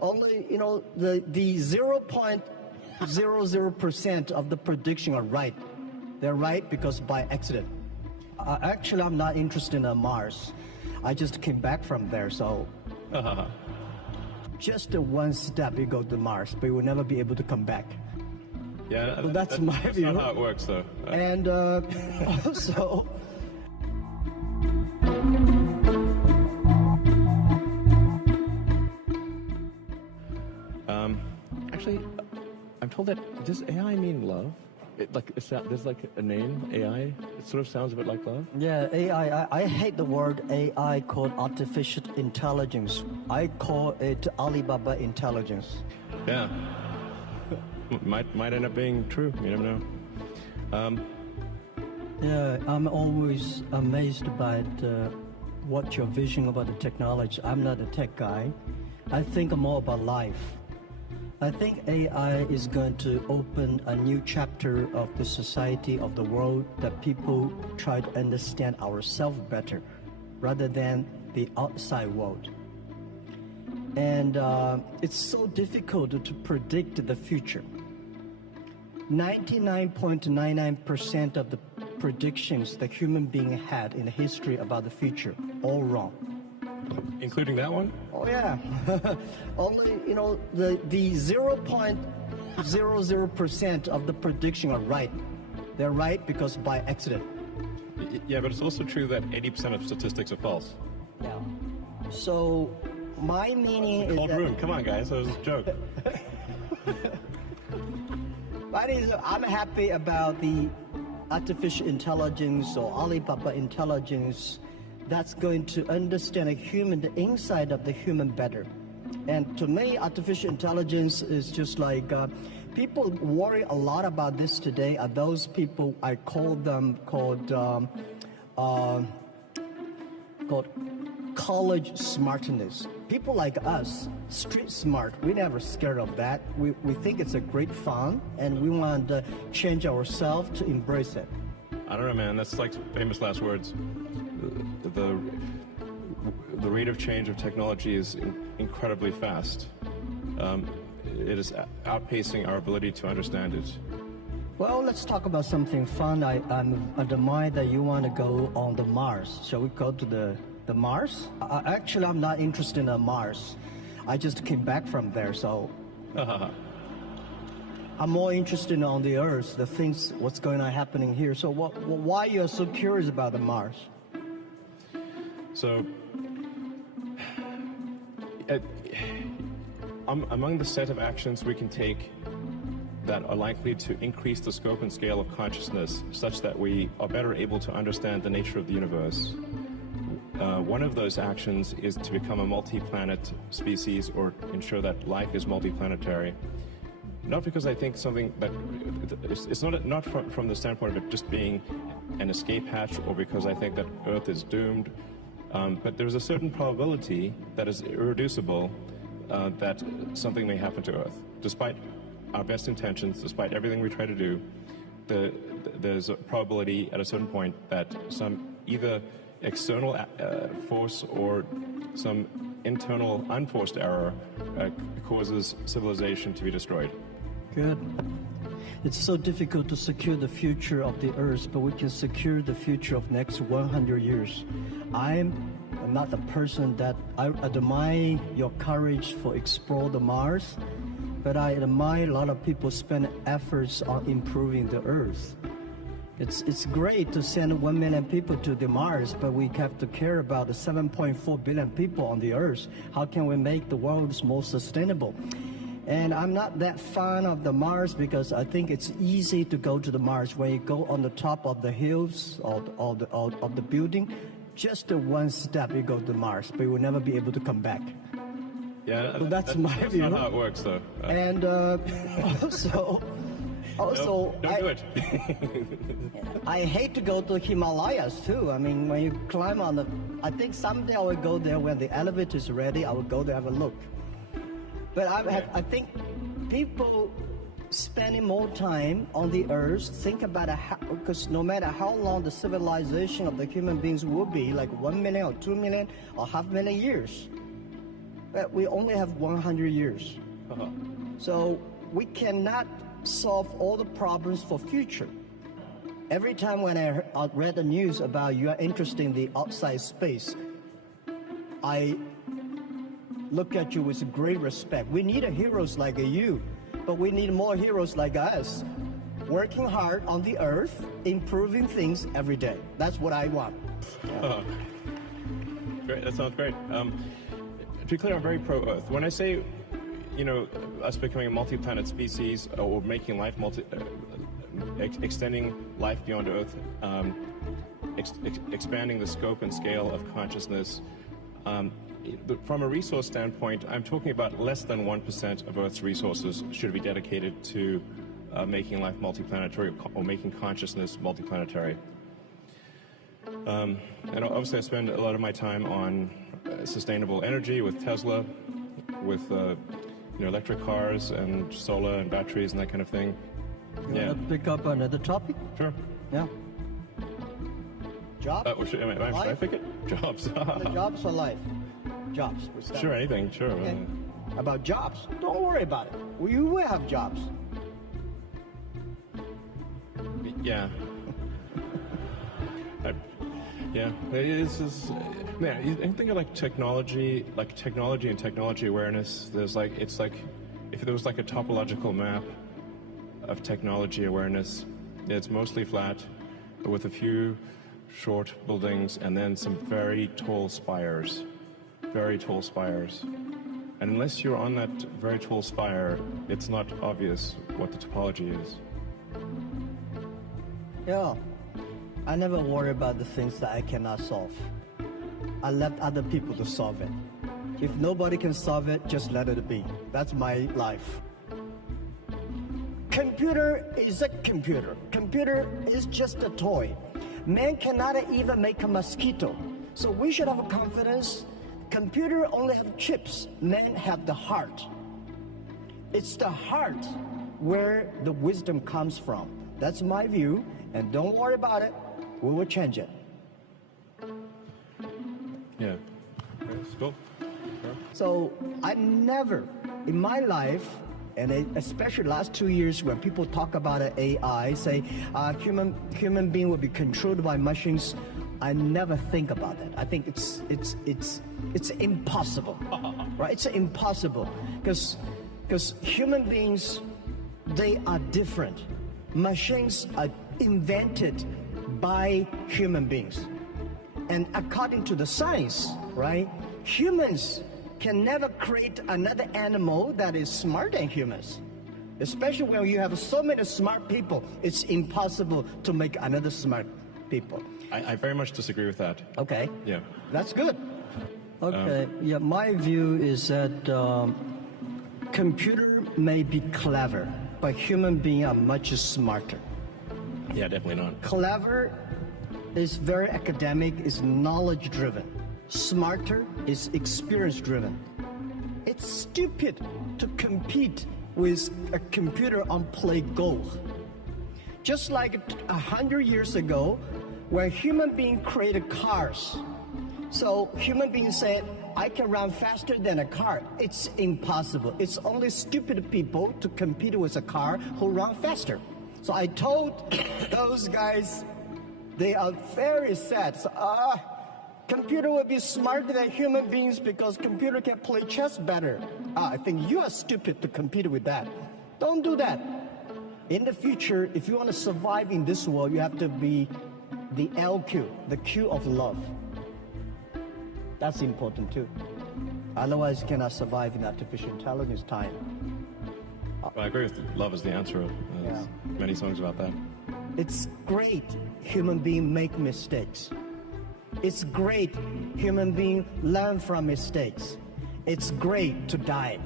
Only, the 0.00% of the prediction are right. They're right because by accident. Actually, I'm not interested in Mars. I just came back from there, so just one step you go to Mars, but you will never be able to come back. Yeah, so that's my view. That's not how it works, though. And also. Actually, I'm told that, does AI mean love? There's like a name, AI. It sort of sounds a bit like love. Yeah, AI. I hate the word AI called artificial intelligence. I call it Alibaba intelligence. Yeah. Might end up being true. You never know. Yeah, I'm always amazed by what your vision about the technology. I'm not a tech guy. I think more about life. I think AI is going to open a new chapter of the society, of the world, that people try to understand ourselves better rather than the outside world. And it's so difficult to predict the future. 99.99% of the predictions the human being had in history about the future, all wrong. Including that one? Oh yeah. Only, the 0.00% of the prediction are right. They're right because by accident. Yeah, but it's also true that 80% of statistics are false. Yeah. So my meaning is Cold room. Come on, guys. That was a joke. I'm happy about the artificial intelligence or Alibaba intelligence that's going to understand the inside of the human better. And to me, artificial intelligence is just like, people worry a lot about this today are those people, I call them called college smartness. People like us, street smart, we never scared of that. We think it's a great fun and we want to change ourselves to embrace it. I don't know, man. That's like famous last words. The rate of change of technology is incredibly fast. It is outpacing our ability to understand it. Well, let's talk about something fun. I admire that you want to go on the Mars. Shall we go to the Mars? Actually, I'm not interested in Mars. I just came back from there, so I'm more interested on the Earth, the things, what's going on happening here. So why you're so curious about the Mars? So, among the set of actions we can take that are likely to increase the scope and scale of consciousness such that we are better able to understand the nature of the universe, one of those actions is to become a multi-planet species or ensure that life is multi-planetary. Not because I think something that it's not from the standpoint of it just being an escape hatch or because I think that Earth is doomed, but there's a certain probability that is irreducible that something may happen to Earth. Despite our best intentions, despite everything we try to do, there's a probability at a certain point that some either external force or some internal unforced error causes civilization to be destroyed. Good. It's so difficult to secure the future of the Earth, but we can secure the future of next 100 years. I'm not the person that I admire your courage for explore the Mars, but I admire a lot of people spend efforts on improving the Earth. It's great to send 1 million people to the Mars, but we have to care about the 7.4 billion people on the Earth. How can we make the world more sustainable? And I'm not that fan of the Mars because I think it's easy to go to the Mars when you go on the top of the hills or of the building. Just one step you go to Mars, but you will never be able to come back. Yeah, so that's my view. That's not how it works, though. And also, don't do it. I hate to go to Himalayas too. I mean, when you climb on I think someday I will go there when the elevator is ready. I will go there have a look. But I think people spending more time on the Earth, think about because no matter how long the civilization of the human beings will be, like 1 million or 2 million or 500,000 years, We only have 100 years. So we cannot solve all the problems for future. Every time when I read the news about you are interested in the outside space, I look at you with great respect. We need heroes like you, but we need more heroes like us, working hard on the earth, improving things every day. That's what I want. Great, that sounds great. To be clear, I'm very pro-Earth. When I say, us becoming a multi-planet species or making life extending life beyond Earth, expanding the scope and scale of consciousness, from a resource standpoint, I'm talking about less than 1% of Earth's resources should be dedicated to making life multiplanetary or making consciousness multiplanetary. And obviously I spend a lot of my time on sustainable energy with Tesla, with electric cars and solar and batteries and that kind of thing. You want to pick up another topic? Sure. Yeah. Jobs? Should I pick it? Jobs. Jobs or life? Jobs. Sure, anything, sure. Okay. About jobs, don't worry about it. You will have jobs. Yeah. Man, you think of technology and technology awareness. It's like if there was a topological map of technology awareness, it's mostly flat, with a few short buildings and then some very tall spires. And unless you're on that very tall spire, it's not obvious what the topology is. Yeah. I never worry about the things that I cannot solve. I let other people to solve it. If nobody can solve it, just let it be. That's my life. Computer is a computer. Computer is just a toy. Man cannot even make a mosquito. So we should have confidence. Computer only have chips. Men have the heart. It's the heart where the wisdom comes from. That's my view. And don't worry about it. We will change it. Yeah. That's cool. Yeah. So I never, in my life, and especially last 2 years when people talk about AI, say human being will be controlled by machines, I never think about that. I think it's impossible, right? It's impossible because human beings, they are different. Machines are invented by human beings. And according to the science, right, humans can never create another animal that is smarter than humans. Especially when you have so many smart people, it's impossible to make another smart people. I very much disagree with that. Okay. Yeah. That's good. Okay. Yeah, my view is that computer may be clever, but human beings are much smarter. Yeah, definitely not. Clever is very academic, is knowledge driven. Smarter is experience driven. It's stupid to compete with a computer on play Go. Just like 100 years ago, when human beings created cars. So human beings said, I can run faster than a car. It's impossible. It's only stupid people to compete with a car who run faster. So I told those guys, they are very sad. So, computer will be smarter than human beings because computer can play chess better. I think you are stupid to compete with that. Don't do that. In the future, if you want to survive in this world, you have to be the LQ, the Q of love. That's important too. Otherwise, you cannot survive in artificial intelligence time. Well, I agree with love is the answer. There's many songs about that. It's great human beings make mistakes. It's great human beings learn from mistakes. It's great to die.